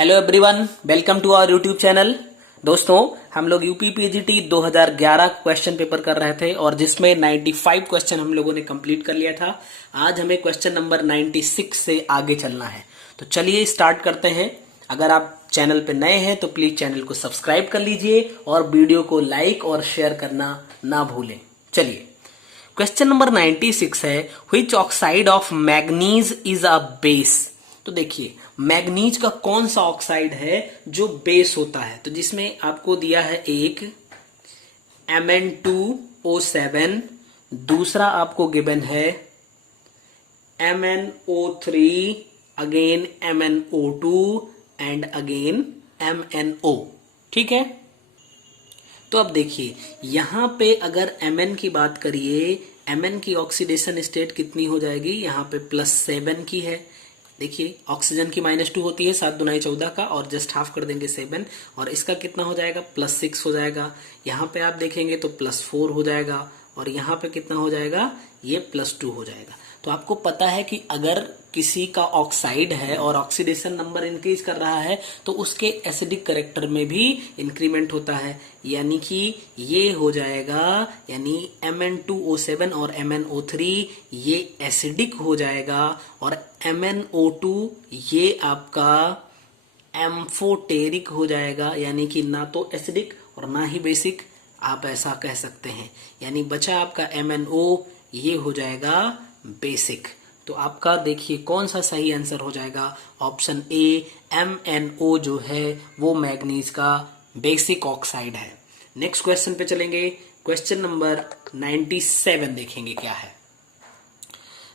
Hello everyone, welcome to our YouTube channel. दोस्तों, हम लोग यूपी पीजीटी 2011 क्वेश्चन पेपर कर रहे थे और जिसमें 95 क्वेश्चन हम लोगों ने कंप्लीट कर लिया था। आज हमें क्वेश्चन नंबर 96 से आगे चलना है, तो चलिए स्टार्ट करते हैं। अगर आप चैनल पे नए हैं तो प्लीज चैनल को सब्सक्राइब कर लीजिए और वीडियो को लाइक और शेयर करना ना भूलें। चलिए, क्वेश्चन नंबर 96 है, which oxide of manganese is a base. तो देखिए, मैग्नीज का कौन सा ऑक्साइड है जो बेस होता है। तो जिसमें आपको दिया है एक Mn2O7, दूसरा आपको गिवन है MnO3, again MnO2 and again MnO। ठीक है, तो अब देखिए यहां पे अगर Mn की बात करिए, Mn की ऑक्सीडेशन स्टेट कितनी हो जाएगी, यहां पे +7 की है। देखिए, ऑक्सीजन की -2 होती है, 7 दूनी 14 का, और जस्ट हाफ कर देंगे 7, और इसका कितना हो जाएगा, +6 हो जाएगा। यहाँ पे आप देखेंगे तो +4 हो जाएगा, और यहाँ पे कितना हो जाएगा, ये +2 हो जाएगा। तो आपको पता है कि अगर किसी का ऑक्साइड है और ऑक्सीडेशन नंबर इंक्रीज कर रहा है तो उसके एसिडिक कैरेक्टर में भी इंक्रीमेंट होता है, यानी कि ये हो जाएगा, यानी Mn2O7 और MnO3 ये एसिडिक हो जाएगा, और MnO2 ये आपका एम्फोटेरिक हो जाएगा, यानी कि ना तो एसिडिक और ना ही बेसिक, आप ऐसा कह सकते हैं। यानी बचा आपका MnO, ये हो जाएगा बेसिक। तो आपका देखिए कौन सा सही आंसर हो जाएगा, ऑप्शन ए, MnO जो है वो मैग्नीज का बेसिक ऑक्साइड है। नेक्स्ट क्वेश्चन पे चलेंगे। क्वेश्चन नंबर 97 देखेंगे क्या है।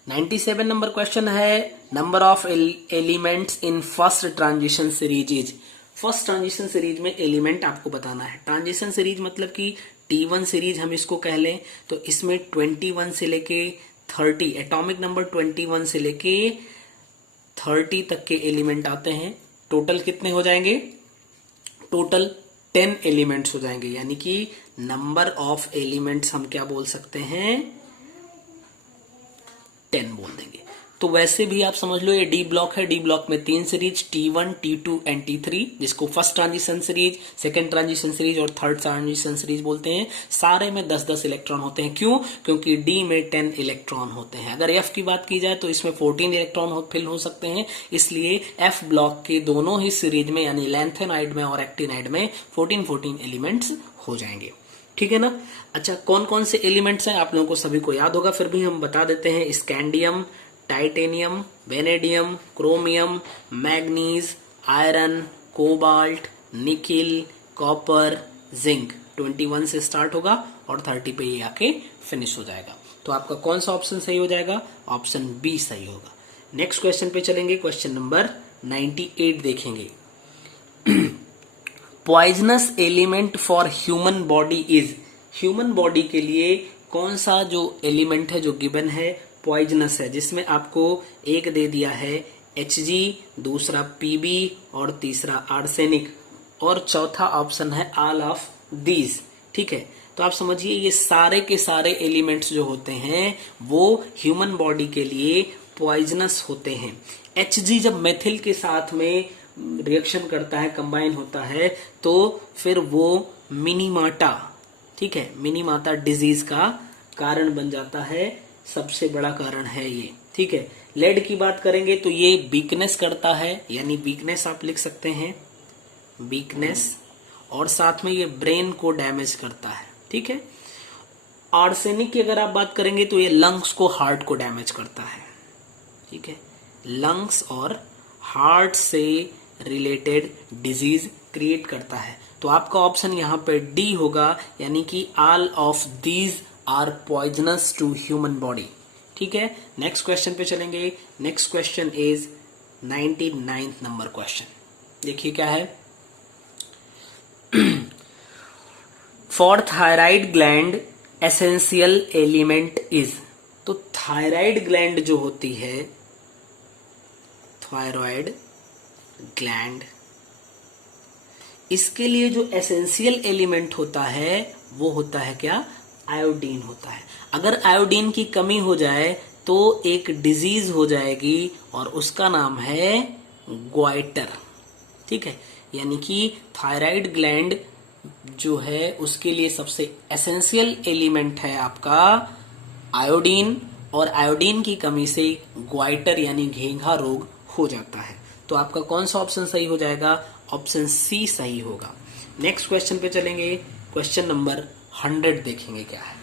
97 नंबर क्वेश्चन है, number of elements in first transition series is. First transition series में एलिमेंट आपको बताना है। ट्रांजिशन सीरीज मतलब कि T1 सीरीज हम इसको कह लें, तो इसमें 21 से लेके 30, एटॉमिक नंबर 21 से लेके 30 तक के एलिमेंट आते हैं। टोटल कितने हो जाएंगे, टोटल 10 एलिमेंट्स हो जाएंगे, यानी कि नंबर ऑफ एलिमेंट्स हम क्या बोल सकते हैं, 10 बोल देंगे। तो वैसे भी आप समझ लो ये डी ब्लॉक है, डी ब्लॉक में 3 series, T1, T2 and T3, जिसको first transition series, second transition series और थर्ड ट्रांजिशन सीरीज बोलते हैं। सारे में 10-10 इलेक्ट्रॉन होते हैं। क्यों? क्योंकि डी में 10 इलेक्ट्रॉन होते हैं। अगर एफ की बात की जाए तो इसमें 14 इलेक्ट्रॉन फिल हो सकते हैं, इसलिए एफ ब्लॉक के दोनों ही सीरीज में, यानी लैंथेनाइड में और एक्टिनाइड में 14 एलिमेंट्स हो जाएंगे। ठीक है ना। अच्छा, कौन कौन से एलिमेंट्स हैं आप लोगों को सभी को याद होगा, फिर भी हम बता देते हैं। Scandium, titanium, vanadium, chromium, manganese, iron, cobalt, nickel, copper, zinc. 21 से स्टार्ट होगा और 30 पे ये आके फिनिश हो जाएगा। तो आपका कौन सा ऑप्शन सही हो जाएगा, ऑप्शन बी सही होगा। नेक्स्ट क्वेश्चन पे चलेंगे। क्वेश्चन नंबर 98 देखेंगे। Poisonous element for human body is. Human body के लिए कौन सा जो एलिमेंट है जो गिवन है, पॉइजनस है, जिसमें आपको एक दे दिया है Hg, दूसरा Pb और तीसरा आर्सेनिक, और चौथा ऑप्शन है ऑल ऑफ दीज। ठीक है, तो आप समझिए ये सारे के सारे एलिमेंट्स जो होते हैं वो ह्यूमन बॉडी के लिए पॉइजनस होते हैं। Hg जब मेथिल के साथ में रिएक्शन करता है, कंबाइन होता है, तो फिर वो मिनीमाटा, ठीक है, मिनीमाटा डिजीज का कारण बन जाता है, सबसे बड़ा कारण है ये। ठीक है, लेड की बात करेंगे तो ये वीकनेस करता है, यानी वीकनेस आप लिख सकते हैं, वीकनेस, और साथ में ये ब्रेन को डैमेज करता है। ठीक है, आर्सेनिक की अगर आप बात करेंगे तो ये लंग्स को, हार्ट को डैमेज करता है। ठीक है, लंग्स और हार्ट से रिलेटेड डिजीज क्रिएट करता है। तो आपका ऑप्शन यहाँ पे डी होगा, यानी कि all of these are poisonous to human body. ठीक है, नेक्स्ट क्वेश्चन पे चलेंगे। Next question is 99th number question. देखिए क्या है। For thyroid gland essential element is. तो थायराइड ग्लैंड जो होती है, थायराइड ग्लैंड, इसके लिए जो एसेंशियल एलिमेंट होता है वो होता है क्या, आयोडीन होता है। अगर आयोडीन की कमी हो जाए तो एक डिजीज हो जाएगी और उसका नाम है ग्वाइटर। ठीक है, यानी कि थायराइड ग्लैंड जो है उसके लिए सबसे एसेंशियल एलिमेंट है आपका आयोडीन, और आयोडीन की कमी से ग्वाइटर यानी घेंघा रोग हो जाता है। तो आपका कौन सा ऑप्शन सही हो जाएगा? ऑप्शन सी सही होगा। नेक्स्ट क्वेश्चन पे चलेंगे, क्वेश्चन नंबर 100 देखेंगे क्या है।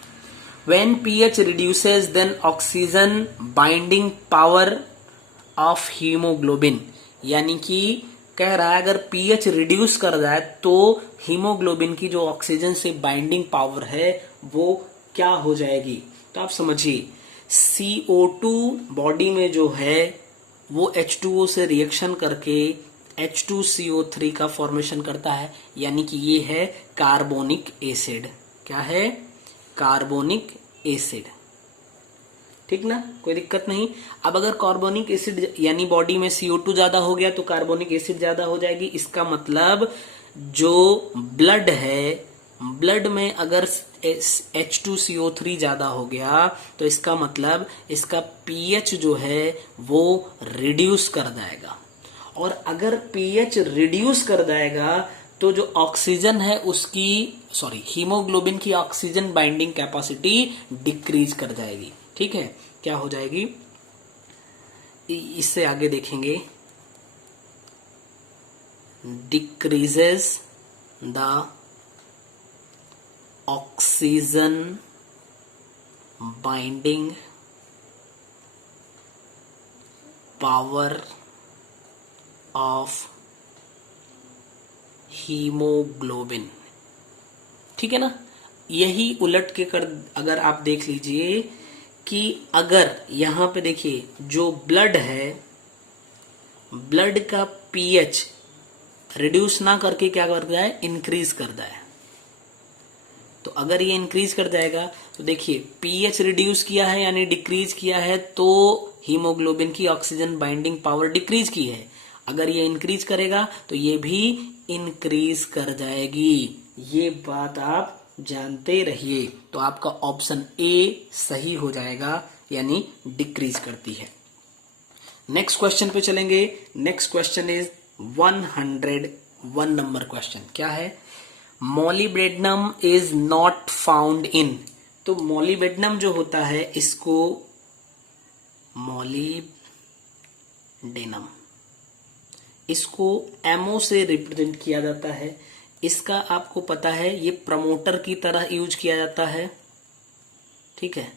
When pH reduces then oxygen binding power of hemoglobin, यानी कि कह रहा है अगर pH रिड्यूस कर जाए तो हीमोग्लोबिन की जो ऑक्सीजन से बाइंडिंग पावर है वो क्या हो जाएगी। तो आप समझिए CO2 बॉडी में जो है वो H2O से रिएक्शन करके H2CO3 का फॉर्मेशन करता है, यानी कि ये है कार्बोनिक एसिड। क्या है? Carbonic acid. ठीक ना, कोई दिक्कत नहीं। अब अगर कार्बोनिक एसिड यानी बॉडी में CO2 ज्यादा हो गया तो कार्बोनिक एसिड ज्यादा हो जाएगी। इसका मतलब जो ब्लड है, ब्लड में अगर H2CO3 ज्यादा हो गया तो इसका मतलब इसका pH जो है वो रिड्यूस कर जाएगा, और अगर pH रिड्यूस कर जाएगा तो जो ऑक्सीजन है उसकी हीमोग्लोबिन की ऑक्सीजन बाइंडिंग कैपेसिटी डिक्रीज कर जाएगी। ठीक है, क्या हो जाएगी इससे आगे देखेंगे, decreases the oxygen binding power of haemoglobin. ठीक है ना, यही उलट के कर अगर आप देख लीजिए कि अगर यहां पे देखिए जो ब्लड है, ब्लड का पीएच रिड्यूस ना करके क्या करता है, इंक्रीज करता है। तो अगर ये इंक्रीज कर जाएगा तो देखिए पीएच रिड्यूस किया है यानी डिक्रीज किया है तो हीमोग्लोबिन की ऑक्सीजन बाइंडिंग पावर डिक्रीज की है। अगर ये इंक्रीज करेगा तो ये भी इंक्रीज कर जाएगी। ये बात आप जानते रहिए। तो आपका ऑप्शन ए सही हो जाएगा, यानी डिक्रीज करती है। नेक्स्ट क्वेश्चन पे चलेंगे। Next question is 101 number question. क्या है? Molybdenum is not found in. तो मॉलिब्डेनम जो होता है इसको मॉलिब्डेनम इसको एमओ से रिप्रेजेंट किया जाता है। इसका आपको पता है ये प्रमोटर की तरह यूज किया जाता है। ठीक है,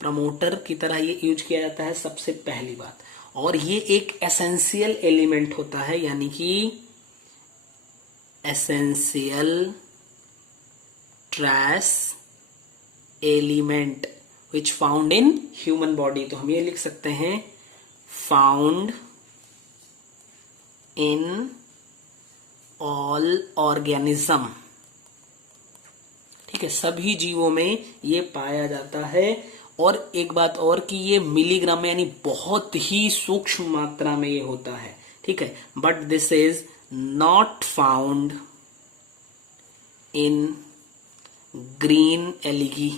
प्रमोटर की तरह ये यूज किया जाता है सबसे पहली बात। और ये एक एसेंशियल एलिमेंट होता है, यानी कि essential trace element which found in human body. तो हम ये लिख सकते हैं फाउंड इन ऑल ऑर्गेनिज्म। ठीक है, सभी जीवों में ये पाया जाता है। और एक बात और कि ये मिलीग्राम में यानी बहुत ही सूक्ष्म मात्रा में ये होता है। ठीक है, but this is not found in green algae.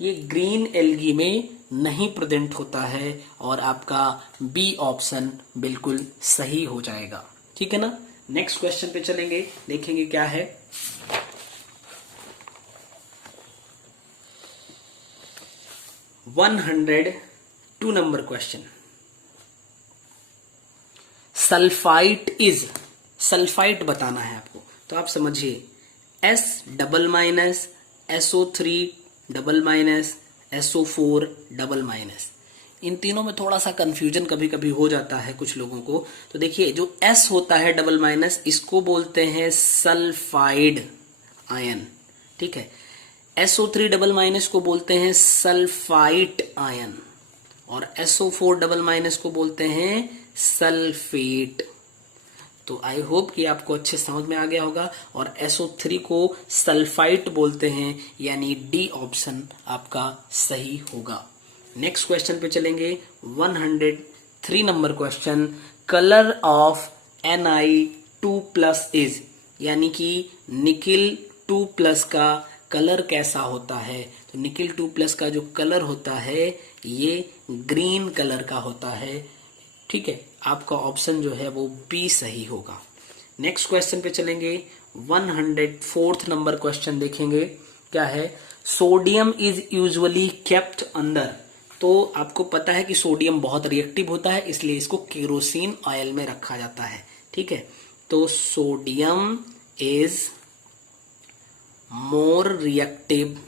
ये ग्रीन एल्गी में नहीं प्रेजेंट होता है और आपका बी ऑप्शन बिल्कुल सही हो जाएगा। ठीक है ना, नेक्स्ट क्वेश्चन पे चलेंगे, देखेंगे क्या है। Two number question. Sulphite is, sulphite बताना है आपको। तो आप समझिए S+- SO3 SO4 इन तीनों में थोड़ा सा कंफ्यूजन कभी कभी हो जाता है कुछ लोगों को। तो देखिए जो S होता है डबल-, इसको बोलते हैं सल्फाइड आयन। ठीक है, SO3 को बोलते हैं सल्फाइट आयन, और SO4 को बोलते हैं सल्फेट। तो आई होप कि आपको अच्छे समझ में आ गया होगा। और SO3 को सल्फाइट बोलते हैं, यानी डी ऑप्शन आपका सही होगा। नेक्स्ट क्वेश्चन पे चलेंगे, 103 number question. Colour of Ni2+ is, यानी कि निकिल 2+ का कलर कैसा होता है। तो निकिल 2+ का जो कलर होता है ये ग्रीन कलर का होता है। ठीक है, आपका ऑप्शन जो है वो बी सही होगा। नेक्स्ट क्वेश्चन पे चलेंगे। 104th नंबर क्वेश्चन देखेंगे क्या है। Sodium is usually kept under. तो आपको पता है कि सोडियम बहुत रिएक्टिव होता है, इसलिए इसको केरोसिन ऑयल में रखा जाता है। ठीक है, तो sodium is more reactive,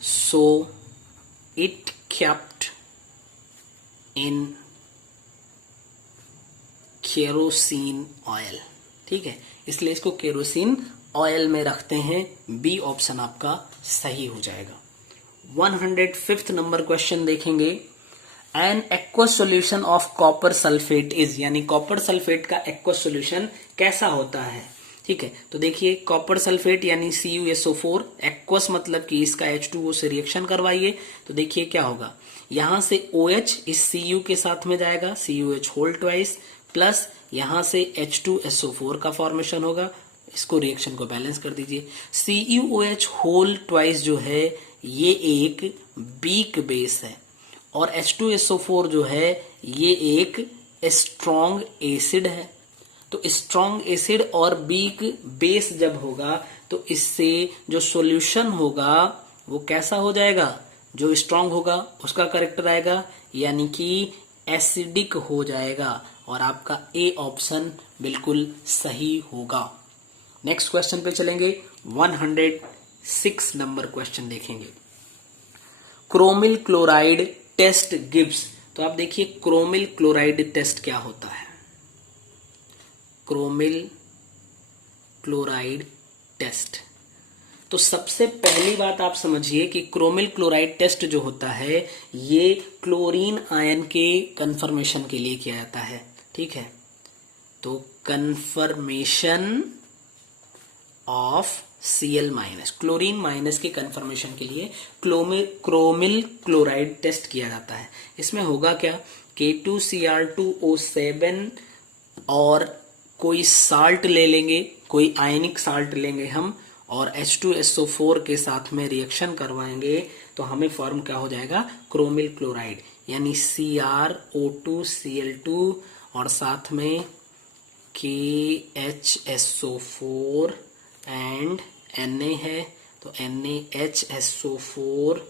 so it kept in kerosene oil. ठीक है, इसलिए इसको केरोसिन ऑयल में रखते हैं। बी ऑप्शन आपका सही हो जाएगा। 105th नंबर क्वेश्चन देखेंगे। An aqueous solution of copper sulphate is, यानी कॉपर सल्फेट का एक्वस सॉल्यूशन कैसा होता है। ठीक है, तो देखिए कॉपर सल्फेट यानी CuSO4, एक्वस मतलब कि इसका H2O से रिएक्शन करवाइए, तो देखिए क्या होगा। यहां से OH इस Cu के साथ में जाएगा, CuH होल ट्वाइस, प्लस यहां से H2SO4 का फॉर्मेशन होगा। इसको रिएक्शन को बैलेंस कर दीजिए। CuOH होल ट्वाइस जो है ये एक वीक बेस है, और H2SO4 जो है ये एक स्ट्रॉन्ग एसिड है। तो स्ट्रॉन्ग एसिड और वीक बेस जब होगा तो इससे जो सॉल्यूशन होगा वो कैसा हो जाएगा। जो स्ट्रॉन्ग होगा उसका करेक्टर आएगा, यानी कि एसिडिक हो जाएगा, और आपका ए ऑप्शन बिल्कुल सही होगा। नेक्स्ट क्वेश्चन पे चलेंगे। 106 नंबर क्वेश्चन देखेंगे। Chromyl chloride test gives. तो आप देखिए क्रोमिल क्लोराइड टेस्ट क्या होता है। क्रोमिल क्लोराइड टेस्ट, तो सबसे पहली बात आप समझिए कि क्रोमिल क्लोराइड टेस्ट जो होता है ये क्लोरीन आयन के कन्फर्मेशन के लिए किया जाता है। ठीक है, तो confirmation of Cl minus, chlorine minus के कन्फर्मेशन के लिए क्रोमिल क्लोराइड टेस्ट किया जाता है। इसमें होगा क्या, K2Cr2O7 और कोई साल्ट ले लेंगे, कोई आयनिक साल्ट लेंगे हम, और H2SO4 के साथ में रिएक्शन करवाएंगे, तो हमें फॉर्म क्या हो जाएगा, क्रोमिल क्लोराइड, यानी CrO2Cl2 और साथ में KHSO4 एंड Na है, तो NaHSO4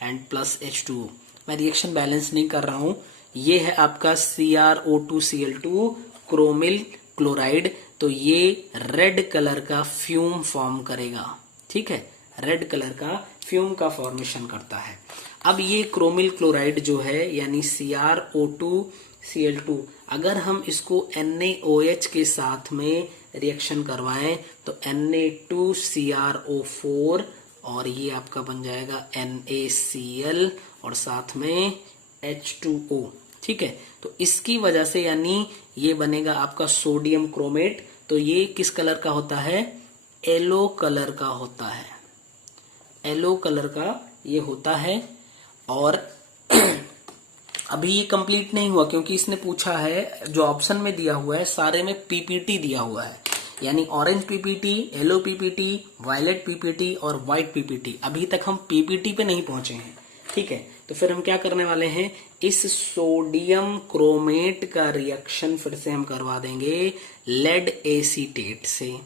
एंड प्लस H2O। मैं रिएक्शन बैलेंस नहीं कर रहा हूं, ये है आपका CrO2Cl2 क्रोमिल क्लोराइड, तो ये रेड कलर का फ्यूम फॉर्म करेगा। ठीक है, रेड कलर का फ्यूम का फॉर्मेशन करता है। अब ये क्रोमिल क्लोराइड जो है यानी CrO2Cl2, अगर हम इसको NaOH के साथ में रिएक्शन करवाएं तो Na2CrO4 और ये आपका बन जाएगा NaCl और साथ में H2O। ठीक है, तो इसकी वजह से यानी ये बनेगा आपका सोडियम क्रोमेट। तो ये किस कलर का होता है, येलो कलर का होता है, येलो कलर का ये होता है। और अभी ये कंप्लीट नहीं हुआ क्योंकि इसने पूछा है, जो ऑप्शन में दिया हुआ है सारे में पीपीटी दिया हुआ है, यानी orange PPT, yellow PPT, violet PPT और व्हाइट पीपीटी। अभी तक हम पीपीटी पे नहीं पहुंचे हैं। ठीक है, तो फिर हम क्या करने वाले हैं, इस सोडियम क्रोमेट का रिएक्शन फिर से हम करवा देंगे लेड एसीटेट से।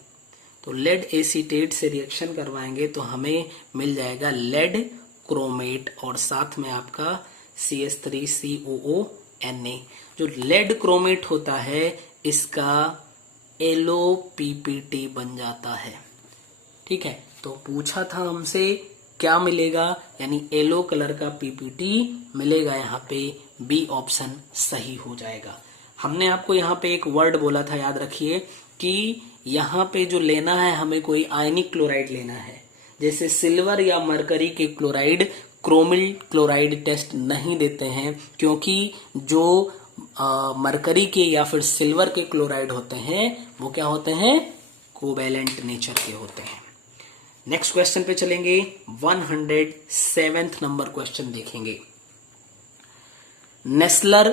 तो लेड एसीटेट से रिएक्शन करवाएंगे तो हमें मिल जाएगा लेड क्रोमेट और साथ में आपका CH3COONA। जो लेड क्रोमेट होता है इसका येलो पीपीटी बन जाता है। ठीक है, तो पूछा था हमसे क्या मिलेगा, यानी येलो कलर का पीपीटी मिलेगा। यहाँ पे बी ऑप्शन सही हो जाएगा। हमने आपको यहाँ पे एक वर्ड बोला था, याद रखिए कि यहाँ पे जो लेना है हमें कोई आयनिक क्लोराइड लेना है। जैसे सिल्वर या मरकरी के क्लोराइड क्रोमिल क्लोराइड टेस्ट नहीं देते हैं, क्योंकि जो मरकरी के या फिर सिल्वर के क्लोराइड होते हैं वो क्या होते हैं, कोवैलेंट नेचर के होते हैं। नेक्स्ट क्वेश्चन पे चलेंगे। 107th नंबर क्वेश्चन देखेंगे। नेस्लर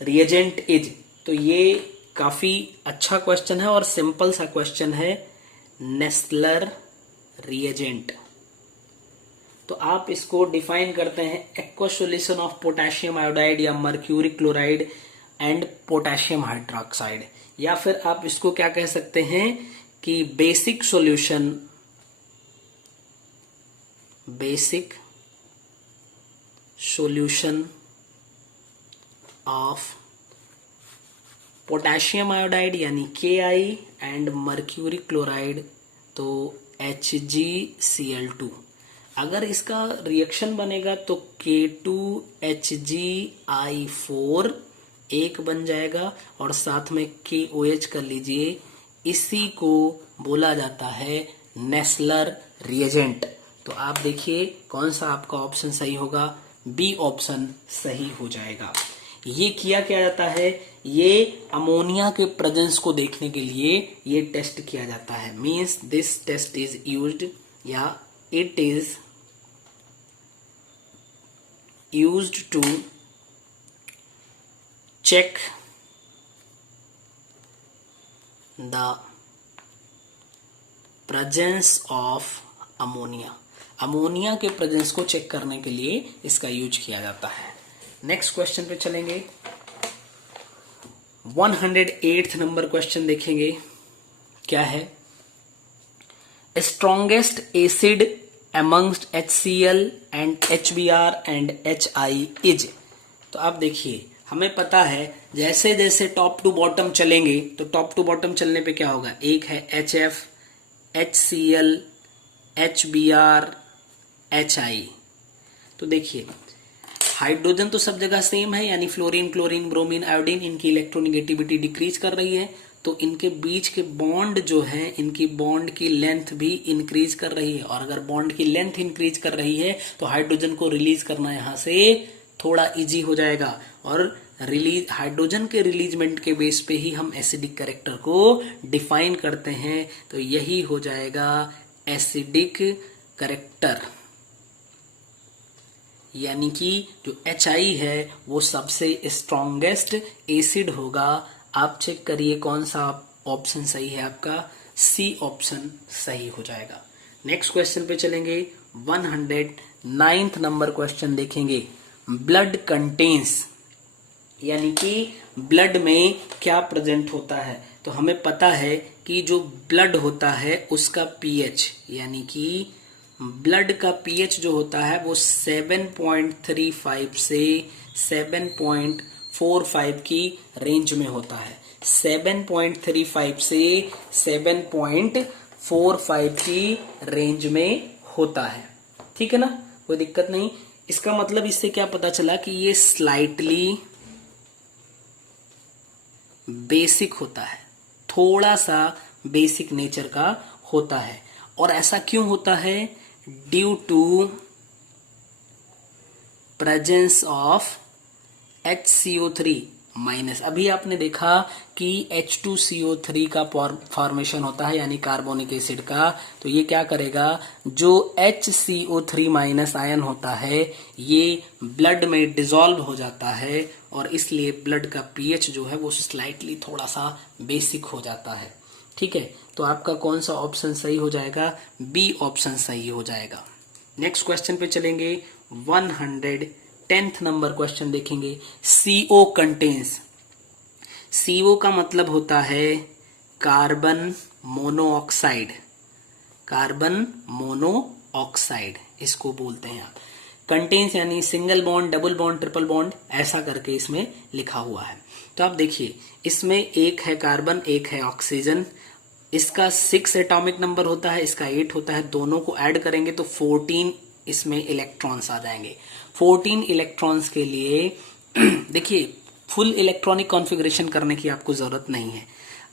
रिएजेंट इज, तो ये काफी अच्छा क्वेश्चन है और सिंपल सा क्वेश्चन है। नेस्लर रिएजेंट, तो आप इसको डिफाइन करते हैं aqueous solution of potassium iodide या mercury chloride and potassium hydroxide, या फिर आप इसको क्या कह सकते हैं कि basic solution of potassium iodide यानी KI एंड मर्क्यूरी क्लोराइड तो HgCl2। अगर इसका रिएक्शन बनेगा तो K2HgI4 एक बन जाएगा और साथ में KOH कर लीजिए। इसी को बोला जाता है नेस्लर रिएजेंट। तो आप देखिए कौन सा आपका ऑप्शन सही होगा, बी ऑप्शन सही हो जाएगा। ये किया क्या जाता है, ये अमोनिया के प्रेजेंस को देखने के लिए ये टेस्ट किया जाता है। Means this test is used या it is used to check the presence of ammonia. Ammonia के प्रेजेंस को चेक करने के लिए इसका यूज किया जाता है। नेक्स्ट क्वेश्चन पे चलेंगे। 108th नंबर क्वेश्चन देखेंगे क्या है। Strongest acid amongst HCl and HBr and HI is. तो आप देखिए हमें पता है जैसे जैसे टॉप टू बॉटम चलेंगे तो टॉप टू बॉटम चलने पे क्या होगा, एक है HF, HCl, HBr, HI। तो देखिए हाइड्रोजन तो सब जगह सेम है, यानी फ्लोरीन, क्लोरीन, ब्रोमीन, आयोडीन, इनकी इलेक्ट्रोनिगेटिविटी डिक्रीज कर रही है, तो इनके बीच के बॉन्ड जो है, इनकी बॉन्ड की लेंथ भी इंक्रीज कर रही है। और अगर बॉन्ड की लेंथ इंक्रीज कर रही है तो हाइड्रोजन को रिलीज करना यहां से थोड़ा इजी हो जाएगा। और हाइड्रोजन के रिलीजमेंट के बेस पे ही हम एसिडिक कैरेक्टर को डिफाइन करते हैं, तो यही हो जाएगा एसिडिक कैरेक्टर। यानी कि जो HI है वो सबसे स्ट्रॉन्गेस्ट एसिड होगा। आप चेक करिए कौन सा ऑप्शन सही है आपका, सी ऑप्शन सही हो जाएगा। नेक्स्ट क्वेश्चन पे चलेंगे। 109th नंबर क्वेश्चन देखेंगे। ब्लड कंटेन्स यानी कि ब्लड में क्या प्रेजेंट होता है। तो हमें पता है कि जो ब्लड होता है उसका pH यानी कि ब्लड का pH जो होता है वो 7.35 से 7.45 की रेंज में होता है। 7.35 से 7.45 की रेंज में होता है, ठीक है ना, कोई दिक्कत नहीं। इसका मतलब इससे क्या पता चला कि ये स्लाइटली बेसिक होता है, थोड़ा सा बेसिक नेचर का होता है। और ऐसा क्यों होता है, due to presence of HCO3 minus. अभी आपने देखा कि H2CO3 का फॉर्मेशन होता है यानी कार्बोनिक एसिड का, तो ये क्या करेगा, जो HCO3 माइनस आयन होता है ये ब्लड में डिसॉल्व हो जाता है और इसलिए ब्लड का pH जो है वो स्लाइटली थोड़ा सा बेसिक हो जाता है, ठीक है। तो आपका कौन सा ऑप्शन सही हो जाएगा, बी ऑप्शन सही हो जाएगा। नेक्स्ट क्वेश्चन पे चलेंगे। 110th नंबर क्वेश्चन देखेंगे। CO contains. CO का मतलब होता है कार्बन मोनोऑक्साइड, कार्बन मोनोऑक्साइड इसको बोलते हैं आप। कंटेन्स यानी single bond, double bond, triple bond, ऐसा करके इसमें लिखा हुआ है। तो आप देखिए इसमें एक है कार्बन, एक है ऑक्सीजन। इसका 6 एटॉमिक नंबर होता है, इसका 8 होता है। दोनों को ऐड करेंगे तो 14 इसमें इलेक्ट्रॉन्स आ जाएंगे। 14 इलेक्ट्रॉन्स के लिए देखिए फुल इलेक्ट्रॉनिक कॉन्फ़िगरेशन करने की आपको जरूरत नहीं है।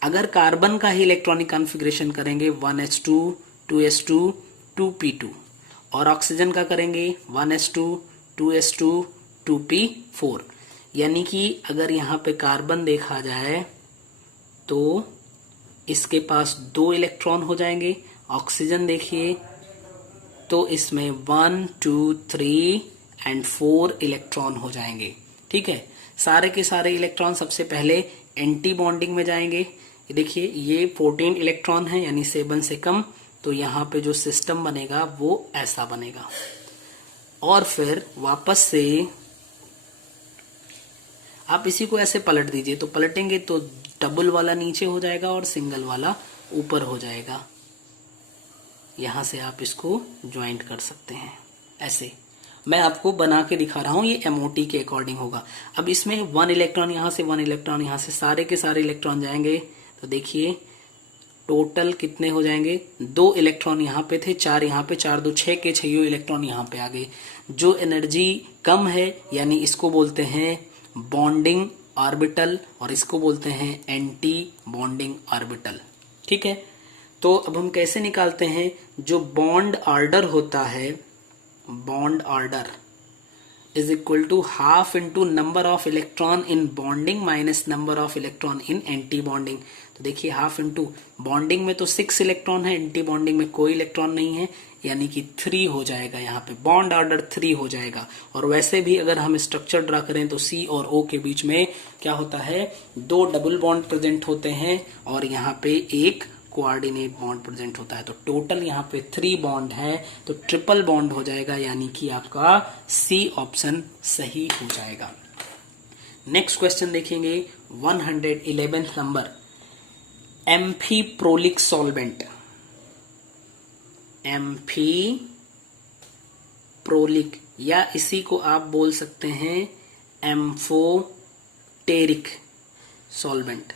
अगर कार्बन का ही इलेक्ट्रॉनिक कॉन्फ़िगरेशन करेंगे 1s2 2s2 2p2 और ऑक्सीजन का करेंगे 1s2 2s2 2p4। यानी कि अगर यहाँ पे कार्बन देखा जाए तो इसके पास 2 इलेक्ट्रॉन हो जाएंगे। ऑक्सीजन देखिए तो इसमें 1 2 3 एंड 4 इलेक्ट्रॉन हो जाएंगे, ठीक है। सारे के सारे इलेक्ट्रॉन सबसे पहले एंटी बॉन्डिंग में जाएंगे। देखिए ये 14 इलेक्ट्रॉन है यानी 7 से कम, तो यहाँ पे जो सिस्टम बनेगा वो ऐसा बनेगा। और फिर वापस से आप इसी को ऐसे पलट दीजिए, तो पलटेंगे तो डबल वाला नीचे हो जाएगा और सिंगल वाला ऊपर हो जाएगा। यहां से आप इसको ज्वाइंट कर सकते हैं ऐसे। मैं आपको बना के दिखा रहा हूं, ये एमओटी के अकॉर्डिंग होगा। अब इसमें 1 इलेक्ट्रॉन यहां से 1 इलेक्ट्रॉन यहां से, सारे के सारे इलेक्ट्रॉन जाएंगे। तो देखिए टोटल कितने हो जाएंगे, 2 इलेक्ट्रॉन यहाँ पे थे, 4 यहाँ पे, 4 2 6 के 6 इलेक्ट्रॉन यहाँ पे आ गए। जो एनर्जी कम है यानी इसको बोलते हैं बॉन्डिंग ऑर्बिटल और इसको बोलते हैं एंटी बॉन्डिंग ऑर्बिटल। ठीक है, तो अब हम कैसे निकालते हैं, जो बॉन्ड ऑर्डर होता है, bond order is equal to half into number of electron in bonding minus number of electron in anti bonding. तो देखिए हाफ इंटू बॉन्डिंग में तो 6 इलेक्ट्रॉन है, एंटी बॉन्डिंग में कोई इलेक्ट्रॉन नहीं है, यानी कि 3 हो जाएगा। यहाँ पे बॉन्ड ऑर्डर 3 हो जाएगा। और वैसे भी अगर हम स्ट्रक्चर ड्रा करें तो C और O के बीच में क्या होता है, 2 डबल बॉन्ड प्रेजेंट होते हैं और यहाँ पे एक कोऑर्डिनेट बॉन्ड प्रेजेंट होता है। तो टोटल यहाँ पे 3 बॉन्ड है, तो ट्रिपल बॉन्ड हो जाएगा, यानी कि आपका C ऑप्शन सही हो जाएगा। नेक्स्ट क्वेश्चन देखेंगे 111th नंबर, एम्फीप्रोलिक सॉल्वेंट। एम्फीप्रोलिक या इसी को आप बोल सकते हैं एम्फोटेरिक सॉल्वेंट।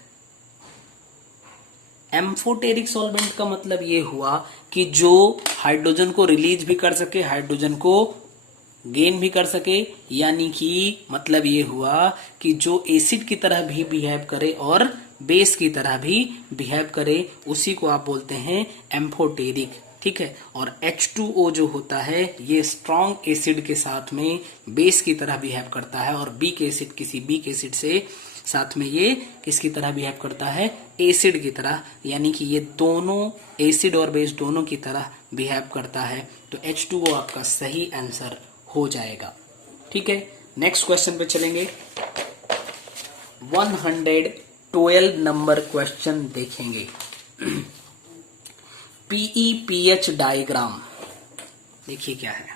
एम्फोटेरिक सॉल्वेंट का मतलब ये हुआ कि जो हाइड्रोजन को रिलीज भी कर सके, हाइड्रोजन को गेन भी कर सके, यानी कि मतलब ये हुआ कि जो एसिड की तरह भी बिहेव करे और बेस की तरह भी बिहेव करे, उसी को आप बोलते हैं एम्फोटेरिक। ठीक है, और H2O जो होता है ये स्ट्रॉन्ग एसिड के साथ में बेस की तरह बिहेव करता है, और वीक एसिड किसी वीक एसिड से साथ में ये किसकी तरह बिहेव करता है, एसिड की तरह, यानी कि ये दोनों एसिड और बेस दोनों की तरह बिहेव करता है। तो H2O आपका सही आंसर हो जाएगा। ठीक है, नेक्स्ट क्वेश्चन पे चलेंगे। 112 नंबर क्वेश्चन देखेंगे। PEPH डायग्राम देखिए क्या है।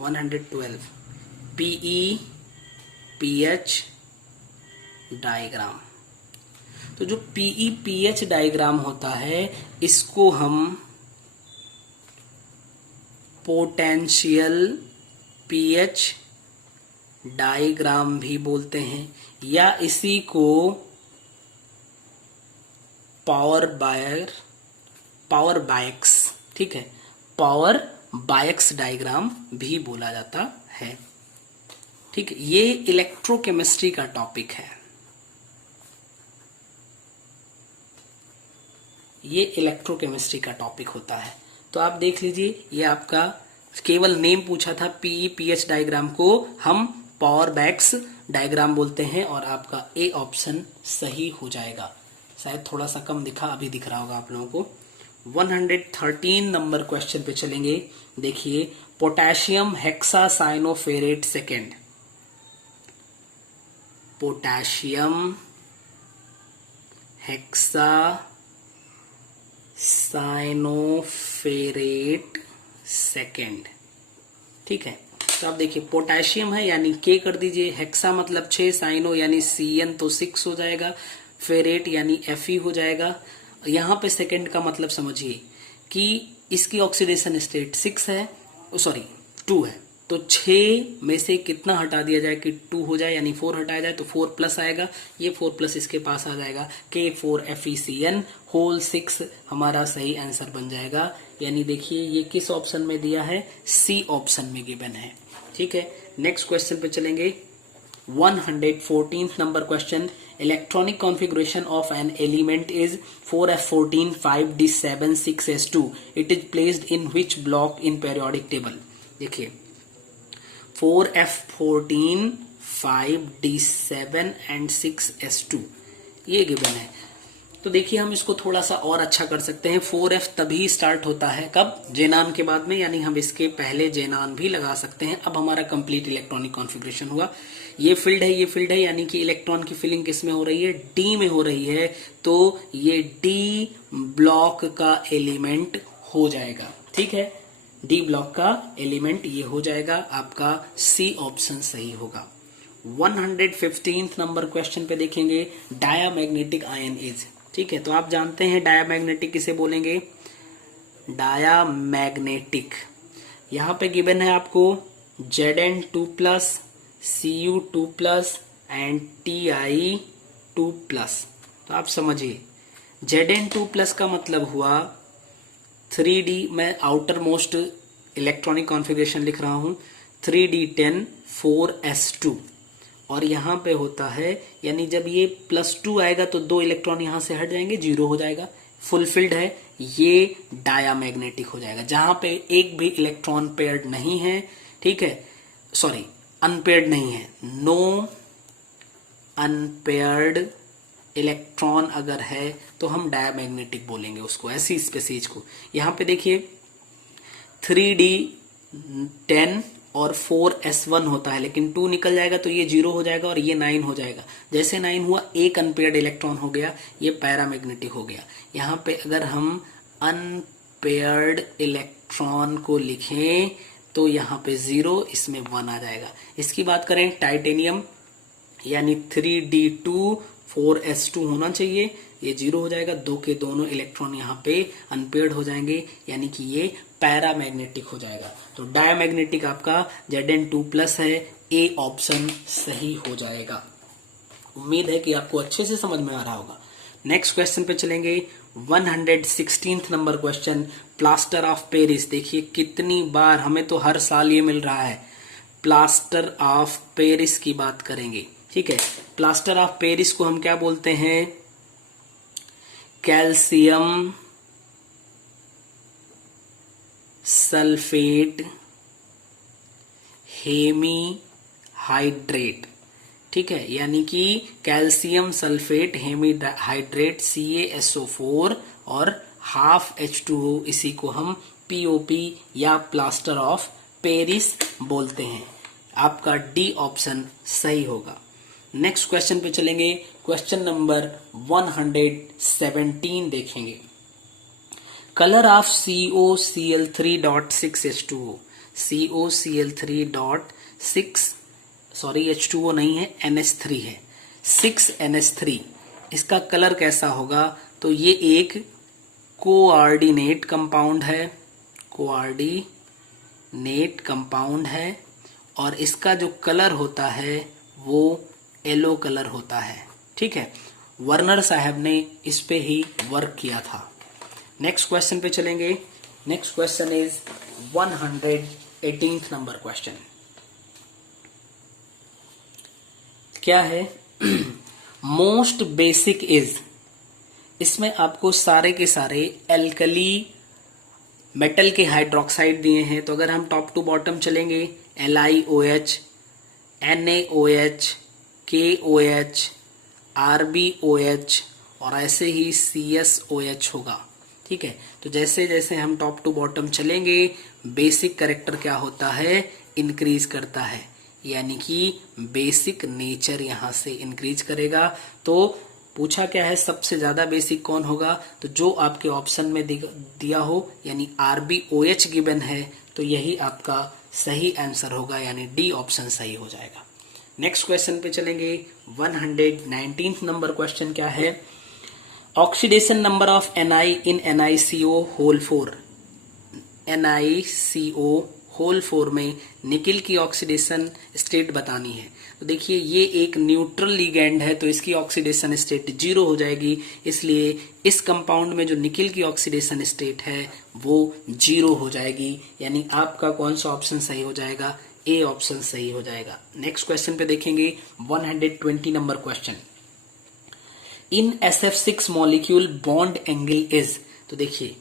112 PEPH डायग्राम। तो जो PEPH डायग्राम होता है इसको हम पोटेंशियल pH डायग्राम भी बोलते हैं, या इसी को पावर बायक्स, ठीक है, पावर बायक्स डायग्राम भी बोला जाता है। ठीक है, ये इलेक्ट्रोकेमिस्ट्री का टॉपिक है, ये इलेक्ट्रोकेमिस्ट्री का टॉपिक होता है। तो आप देख लीजिए, ये आपका केवल नेम पूछा था, PEPH डायग्राम को हम पावर बैक्स डायग्राम बोलते हैं, और आपका ए ऑप्शन सही हो जाएगा। शायद थोड़ा सा कम दिखा, अभी दिख रहा होगा आप लोगों को। 113 नंबर क्वेश्चन पे चलेंगे। देखिए, potassium hexacyanoferrate second, potassium hexacyanoferrate second. ठीक है, तो आप देखिए पोटेशियम है यानी K कर दीजिए, हेक्सा मतलब 6, साइनो यानी CN तो 6 हो जाएगा, फेरेट यानी Fe हो जाएगा। यहाँ पे सेकेंड का मतलब समझिए कि इसकी ऑक्सीडेशन स्टेट 6 है, सॉरी 2 है, तो 6 में से कितना हटा दिया जाए कि 2 हो जाए, यानी 4 हटाया जाए तो 4 प्लस आएगा, ये 4 प्लस इसके पास आ जाएगा, K4FeCN होल 6 हमारा सही आंसर बन जाएगा। यानी देखिए ये किस ऑप्शन में दिया है, C ऑप्शन में गिवन है। ठीक है, नेक्स्ट क्वेश्चन पे चलेंगे। 114th number question, electronic configuration of an element is 4f14 5d7 6s2, it is placed in which block in periodic table. देखिए 4f14 5d7 एंड 6s2 ये गिवन है। तो देखिए हम इसको थोड़ा सा और अच्छा कर सकते हैं। 4f तभी स्टार्ट होता है कब, जेनान के बाद में, यानी हम इसके पहले जेनान भी लगा सकते हैं। अब हमारा कंप्लीट इलेक्ट्रॉनिक कॉन्फ़िगरेशन हुआ। ये फील्ड है, ये फील्ड है, यानी कि इलेक्ट्रॉन की फिलिंग किस में हो रही है, डी में हो रही है, तो ये डी ब्लॉक का एलिमेंट हो जाएगा। ठीक है, डी ब्लॉक का एलिमेंट ये हो जाएगा, आपका सी ऑप्शन सही होगा। 115th नंबर क्वेश्चन पे देखेंगे, डायामैग्नेटिक आयन इज। ठीक है, तो आप जानते हैं डायामैग्नेटिक किसे बोलेंगे, डायामैग्नेटिक। यहां पे गिवन है आपको Zn2+, Cu2+ एंड Ti2+। तो आप समझिए Zn2+ का मतलब हुआ 3D, मैं आउटर मोस्ट इलेक्ट्रॉनिक कॉन्फ़िगरेशन लिख रहा हूं, 3D10 4s2, और यहां पे होता है, यानी जब ये +2 आएगा तो 2 इलेक्ट्रॉन यहां से हट जाएंगे, 0 हो जाएगा, फुलफिल्ड है, ये डायामैग्नेटिक हो जाएगा। जहां पे एक भी इलेक्ट्रॉन पेयर्ड नहीं है, ठीक है, सॉरी अनपेयर्ड नहीं है, नो अनपेयर्ड इलेक्ट्रॉन अगर है तो हम डायामैग्नेटिक बोलेंगे उसको, ऐसी स्पेसीज को। यहां पे देखिए 3D10 और 4s1 होता है, लेकिन 2 निकल जाएगा तो ये 0 हो जाएगा और ये 9 हो जाएगा। जैसे 9 हुआ, एक अनपेयर्ड इलेक्ट्रॉन हो गया, ये पैरामैग्नेटिक हो गया। यहाँ पे अगर हम अनपेयर्ड इलेक्ट्रॉन को लिखें तो यहाँ पे 0, इसमें 1 आ जाएगा। इसकी बात करें टाइटेनियम, यानी 3D2 4s2 होना चाहिए, ये 0 हो जाएगा, 2 के दोनों इलेक्ट्रॉन यहाँ पे अनपेयर्ड हो जाएंगे, यानी कि ये पैरामैग्नेटिक हो जाएगा। तो डायामैग्नेटिक आपका Zn2+ है, ए ऑप्शन सही हो जाएगा। उम्मीद है कि आपको अच्छे से समझ में आ रहा होगा। नेक्स्ट क्वेश्चन पे चलेंगे, 116th number question, plaster of Paris. देखिए कितनी बार, हमें तो हर साल ये मिल रहा है, प्लास्टर ऑफ पेरिस की बात करेंगे। ठीक है, प्लास्टर ऑफ पेरिस को हम क्या बोलते हैं, कैल्शियम सल्फेट हेमी हाइड्रेट। ठीक है, यानी कि calcium sulphate Hemy hydrate CaSO4 और हाफ H2O, इसी को हम POP या प्लास्टर ऑफ पेरिस बोलते हैं। आपका डी ऑप्शन सही होगा। नेक्स्ट क्वेश्चन पे चलेंगे, क्वेश्चन नंबर 117 देखेंगे। Colour of COCl3.6H2O, COCl3.6, sorry H2O नहीं है, NH3 है, 6NH3, इसका कलर कैसा होगा, तो ये एक कोऑर्डिनेट कंपाउंड है, कोऑर्डिनेट कंपाउंड है, और इसका जो कलर होता है वो येलो कलर होता है। ठीक है, वर्नर साहब ने इस पे ही वर्क किया था। नेक्स्ट क्वेश्चन पे चलेंगे। Next question is 118th number question. क्या है, मोस्ट बेसिक इज, इसमें आपको सारे के सारे एल्कली मेटल के हाइड्रोक्साइड दिए हैं। तो अगर हम टॉप टू बॉटम चलेंगे, LiOH, NaOH, KOH, RbOH और ऐसे ही CSOH होगा। ठीक है, तो जैसे जैसे हम टॉप टू बॉटम चलेंगे, बेसिक कैरेक्टर क्या होता है, इंक्रीज करता है, यानी कि बेसिक नेचर यहां से इंक्रीज करेगा। तो पूछा क्या है, सबसे ज्यादा बेसिक कौन होगा, तो जो आपके ऑप्शन में दिया हो, यानी RbOH गिवन है, तो यही आपका सही आंसर होगा, यानी डी ऑप्शन सही हो जाएगा। नेक्स्ट क्वेश्चन पे चलेंगे, 119th नंबर क्वेश्चन क्या है, oxidation number of Ni in NiCO whole 4। NiCO whole 4 में निकिल की ऑक्सीडेशन स्टेट बतानी है। तो देखिए ये एक न्यूट्रल लिगेंड है, तो इसकी ऑक्सीडेशन स्टेट 0 हो जाएगी, इसलिए इस कंपाउंड में जो निकिल की ऑक्सीडेशन स्टेट है वो 0 हो जाएगी, यानी आपका कौन सा ऑप्शन सही हो जाएगा, ए ऑप्शन सही हो जाएगा। नेक्स्ट क्वेश्चन पे देखेंगे, 120 number question, in SF6 molecule bond angle is. तो देखिए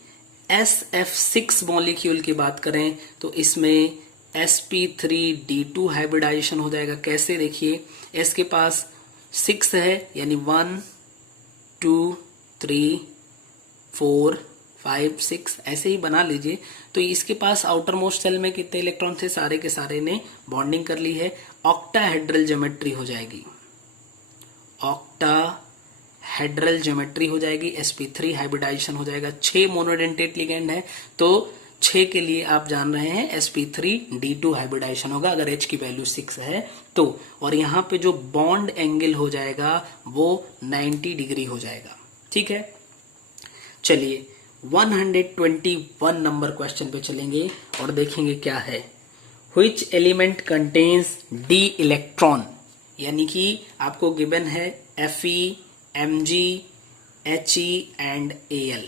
SF6 मॉलिक्यूल की बात करें तो इसमें sp3d2 हाइब्रिडाइजेशन हो जाएगा। कैसे, देखिए S के पास 6 है, यानी 1 2 3 4 5 6 ऐसे ही बना लीजिए। तो इसके पास आउटर मोस्ट सेल में कितने इलेक्ट्रॉन थे, सारे के सारे ने बॉन्डिंग कर ली है, ऑक्टाहेड्रल ज्योमेट्री हो जाएगी, ऑक्टाहेड्रल ज्योमेट्री हो जाएगी, sp3 हाइब्रिडाइजेशन हो जाएगा। 6 मोनोडेंटेट लिगेंड है, तो 6 के लिए आप जान रहे हैं sp3d2 हाइब्रिडाइजेशन होगा अगर H की वैल्यू 6 है तो, और यहाँ पे जो बॉन्ड एंगल हो जाएगा वो 90 डिग्री हो जाएगा। ठीक है, चलिए 121 नंबर क्वेश्चन पे चलेंगे और देखेंगे क्या है। Which element contains d electron, यानी कि आपको गिवन है Fe, Mg, He and Al।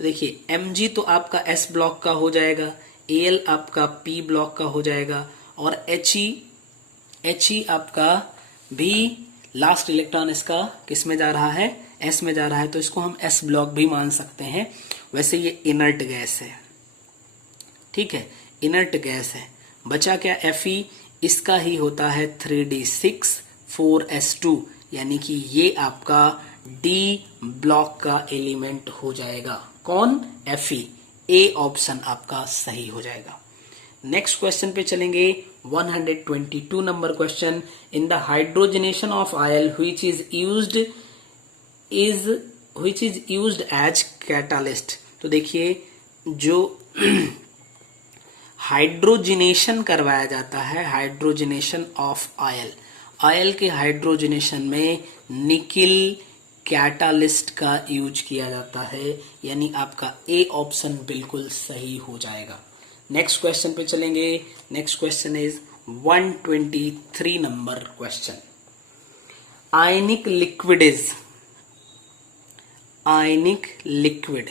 तो देखिए Mg तो आपका S ब्लॉक का हो जाएगा, Al आपका P ब्लॉक का हो जाएगा और He आपका भी लास्ट इलेक्ट्रॉन इसका किस में जा रहा है, S में जा रहा है, तो इसको हम S ब्लॉक भी मान सकते हैं। वैसे ये इनर्ट गैस है, ठीक है, इनर्ट गैस है। बचा क्या Fe, इसका ही होता है 3d6 4s2, यानी कि ये आपका D ब्लॉक का एलिमेंट हो जाएगा। कौन? Fe। ए ऑप्शन आपका सही हो जाएगा। नेक्स्ट क्वेश्चन पे चलेंगे 122 number question. In the hydrogenation of oil which is used as catalyst. तो देखिए जो हाइड्रोजनेशन करवाया जाता है, हाइड्रोजनेशन ऑफ ऑयल, ऑयल के हाइड्रोजनेशन में निकिल कैटालिस्ट का यूज किया जाता है, यानी आपका ए ऑप्शन बिल्कुल सही हो जाएगा। नेक्स्ट क्वेश्चन पे चलेंगे। Next question is 123 number question. Ionic liquid is, ionic liquid.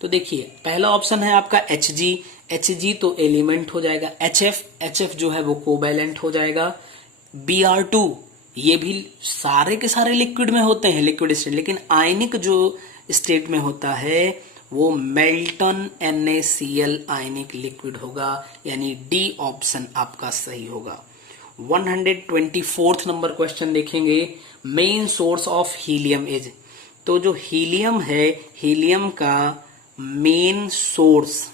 तो देखिए पहला ऑप्शन है आपका Hg, Hg तो एलिमेंट हो जाएगा। HF जो है वो कोवैलेंट हो जाएगा। Br2 ये भी सारे के सारे लिक्विड में होते हैं, लिक्विड स्टेट, लेकिन आयनिक जो स्टेट में होता है वो मेल्टन NaCl आयनिक लिक्विड होगा, यानी डी ऑप्शन आपका सही होगा। 124th नंबर क्वेश्चन देखेंगे। Main source of helium is. तो जो हीलियम है, हीलियम का मेन सोर्स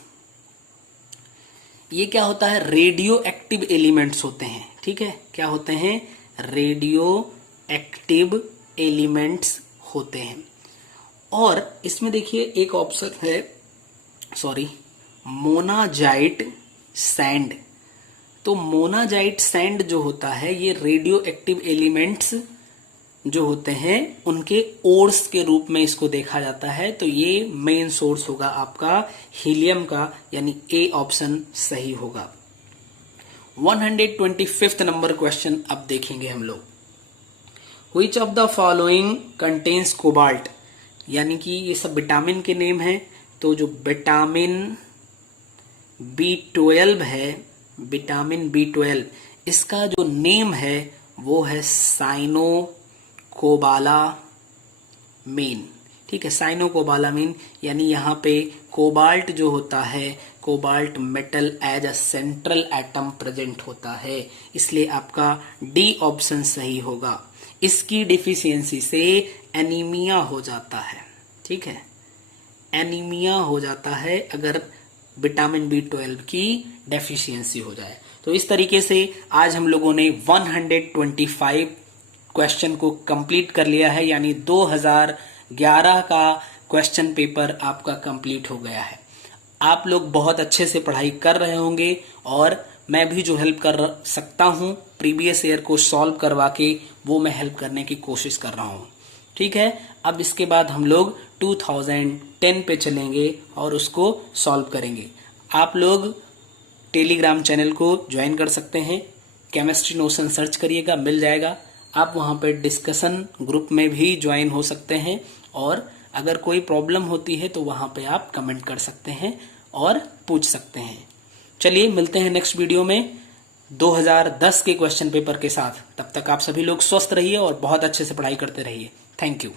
ये क्या होता है, रेडियो एक्टिव एलिमेंट्स होते हैं। ठीक है, क्या होते हैं, रेडियो एक्टिव एलिमेंट्स होते हैं। और इसमें देखिए एक ऑप्शन है, सॉरी, मोनाजाइट सैंड। तो मोनाजाइट सैंड जो होता है ये रेडियो एक्टिव एलिमेंट्स जो होते हैं उनके ओर्स के रूप में इसको देखा जाता है। तो ये मेन सोर्स होगा आपका हीलियम का, यानी ए ऑप्शन सही होगा। 125th नंबर क्वेश्चन अब देखेंगे हम लोग। Which of the following contains cobalt, यानी कि ये सब विटामिन के नेम हैं। तो जो विटामिन B12 है, विटामिन B12 इसका जो नेम है वो है साइनोकोबालामीन। ठीक है, साइनोकोबालामीन, यानी यहाँ पे कोबाल्ट जो होता है, cobalt metal as a central atom present होता है, इसलिए आपका डी ऑप्शन सही होगा। इसकी डिफिशियंसी से एनीमिया हो जाता है। ठीक है, एनीमिया हो जाता है अगर विटामिन B12 की डेफिशिएंसी हो जाए। तो इस तरीके से आज हम लोगों ने 125 क्वेश्चन को कंप्लीट कर लिया है, यानी 2011 का क्वेश्चन पेपर आपका कंप्लीट हो गया है। आप लोग बहुत अच्छे से पढ़ाई कर रहे होंगे और मैं भी जो हेल्प कर सकता हूं प्रीवियस ईयर को सॉल्व करवा के वो मैं हेल्प करने की कोशिश कर रहा हूं। ठीक है, अब इसके बाद हम लोग 2010 पे चलेंगे और उसको सॉल्व करेंगे। आप लोग टेलीग्राम चैनल को ज्वाइन कर सकते हैं, केमिस्ट्री नोशन सर्च करिएगा, मिल जाएगा। आप वहां पे डिस्कशन ग्रुप में भी ज्वाइन हो सकते हैं और अगर कोई प्रॉब्लम होती है तो वहां पे आप कमेंट कर सकते हैं और पूछ सकते हैं। चलिए मिलते हैं नेक्स्ट वीडियो में 2010 के क्वेश्चन पेपर के साथ। तब तक आप सभी लोग स्वस्थ रहिए और बहुत अच्छे से पढ़ाई करते रहिए। Thank you.